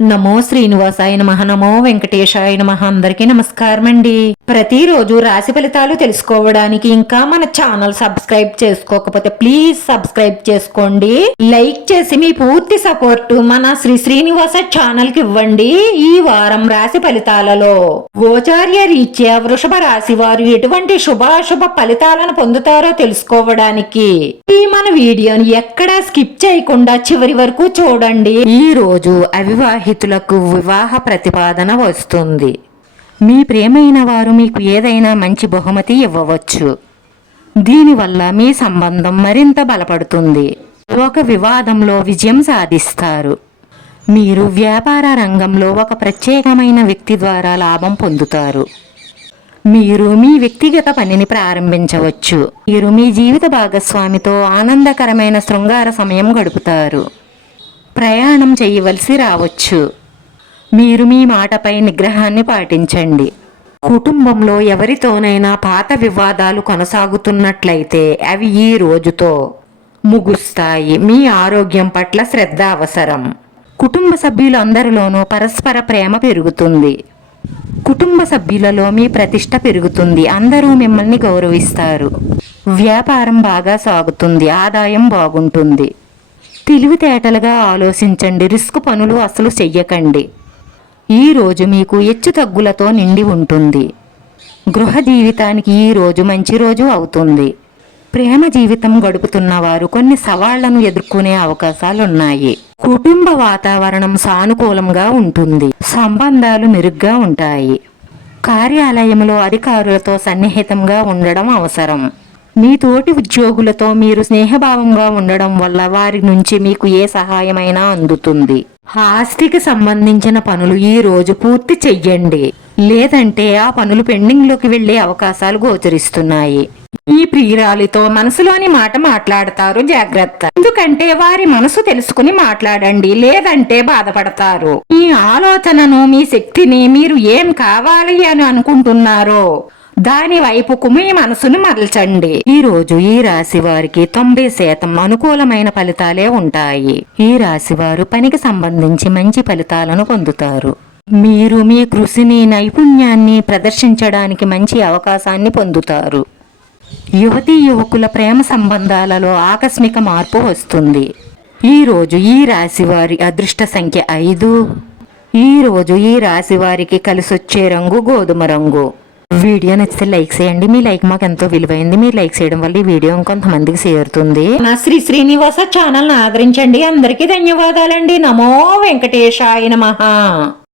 నమో శ్రీనివాసాయ నమః, నమో వెంకటేశాయ నమః. అందరికీ నమస్కారం అండి. ప్రతిరోజు రాశి ఫలితాలు తెలుసుకోవడానికి ఇంకా మన ఛానల్ సబ్స్క్రైబ్ చేసుకోకపోతే ప్లీజ్ సబ్స్క్రైబ్ చేసుకోండి. లైక్ చేసి మీ పూర్తి సపోర్ట్ మన శ్రీనివాస ఛానల్ కి ఇవ్వండి. ఈ వారం రాశి ఫలితాలలో గోచార్య రీత్యా వృషభ రాశి వారు ఎటువంటి శుభాశుభ ఫలితాలను పొందుతారో తెలుసుకోవడానికి ఈ మన వీడియోని ఎక్కడా స్కిప్ చేయకుండా చివరి వరకు చూడండి. ఈ రోజు అవివాహితులకు వివాహ ప్రతిపాదన వస్తుంది. మీ ప్రేమైన వారు మీకు ఏదైనా మంచి బహుమతి ఇవ్వవచ్చు. దీనివల్ల మీ సంబంధం మరింత బలపడుతుంది. ఒక వివాదంలో విజయం సాధిస్తారు. మీరు వ్యాపార రంగంలో ఒక ప్రత్యేకమైన వ్యక్తి ద్వారా లాభం పొందుతారు. మీరు మీ వ్యక్తిగత పనిని ప్రారంభించవచ్చు. మీరు మీ జీవిత భాగస్వామితో ఆనందకరమైన శృంగార సమయం గడుపుతారు. ప్రయాణం చేయవలసి రావచ్చు. మీరు మీ మాటపై నిగ్రహాన్ని పాటించండి. కుటుంబంలో ఎవరితోనైనా పాత వివాదాలు కొనసాగుతున్నట్లయితే అవి ఈ రోజుతో ముగుస్తాయి. మీ ఆరోగ్యం పట్ల శ్రద్ధ అవసరం. కుటుంబ సభ్యులందరిలోనూ పరస్పర ప్రేమ పెరుగుతుంది. కుటుంబ సభ్యులలో మీ ప్రతిష్ట పెరుగుతుంది. అందరూ మిమ్మల్ని గౌరవిస్తారు. వ్యాపారం బాగా సాగుతుంది. ఆదాయం బాగుంటుంది. తెలివితేటలుగా ఆలోచించండి. రిస్క్ పనులు అసలు చెయ్యకండి. ఈ రోజు మీకు హెచ్చు తగ్గులతో నిండి ఉంటుంది. గృహ జీవితానికి ఈ రోజు మంచి రోజు అవుతుంది. ప్రేమ జీవితం గడుపుతున్న వారు కొన్ని సవాళ్లను ఎదుర్కొనే అవకాశాలున్నాయి. కుటుంబ వాతావరణం సానుకూలంగా ఉంటుంది. సంబంధాలు మెరుగ్గా ఉంటాయి. కార్యాలయంలో అధికారులతో సన్నిహితంగా ఉండడం అవసరం. మీ తోటి ఉద్యోగులతో మీరు స్నేహభావంగా ఉండడం వల్ల వారి నుంచి మీకు ఏ సహాయమైనా అందుతుంది. ఆస్తికి సంబంధించిన పనులు ఈ రోజు పూర్తి చెయ్యండి. లేదంటే ఆ పనులు పెండింగ్ లోకి వెళ్లే అవకాశాలు గోచరిస్తున్నాయి. మీ ప్రియురాలితో మనసులోని మాట మాట్లాడతారు. జాగ్రత్త. ఎందుకంటే వారి మనసు తెలుసుకుని మాట్లాడండి. లేదంటే బాధపడతారు. మీ ఆలోచనను, మీ శక్తిని మీరు ఏం కావాలి అని అనుకుంటున్నారో దాని వైపుకు మీ మనసును మరల్చండి. ఈ రోజు ఈ రాశి వారికి 90% అనుకూలమైన ఫలితాలే ఉంటాయి. ఈ రాశి వారు పనికి సంబంధించి మంచి ఫలితాలను పొందుతారు. మీరు మీ కృషిని, నైపుణ్యాన్ని ప్రదర్శించడానికి మంచి అవకాశాన్ని పొందుతారు. యువతీ యువకుల ప్రేమ సంబంధాలలో ఆకస్మిక మార్పు వస్తుంది. ఈ రోజు ఈ రాశి వారి అదృష్ట సంఖ్య 5. ఈ రోజు ఈ రాశి వారికి కలిసొచ్చే రంగు గోధుమ రంగు. వీడియో నచ్చితే లైక్ చేయండి. మీ లైక్ మాకు ఎంతో విలువైంది. మీరు లైక్ చేయడం వల్ల ఈ వీడియో ఇంకొంతమందికి చేరుతుంది. నా శ్రీనివాస ఛానల్ ఆదరించండి. అందరికీ ధన్యవాదాలండి. నమో వెంకటేశాయ నమః.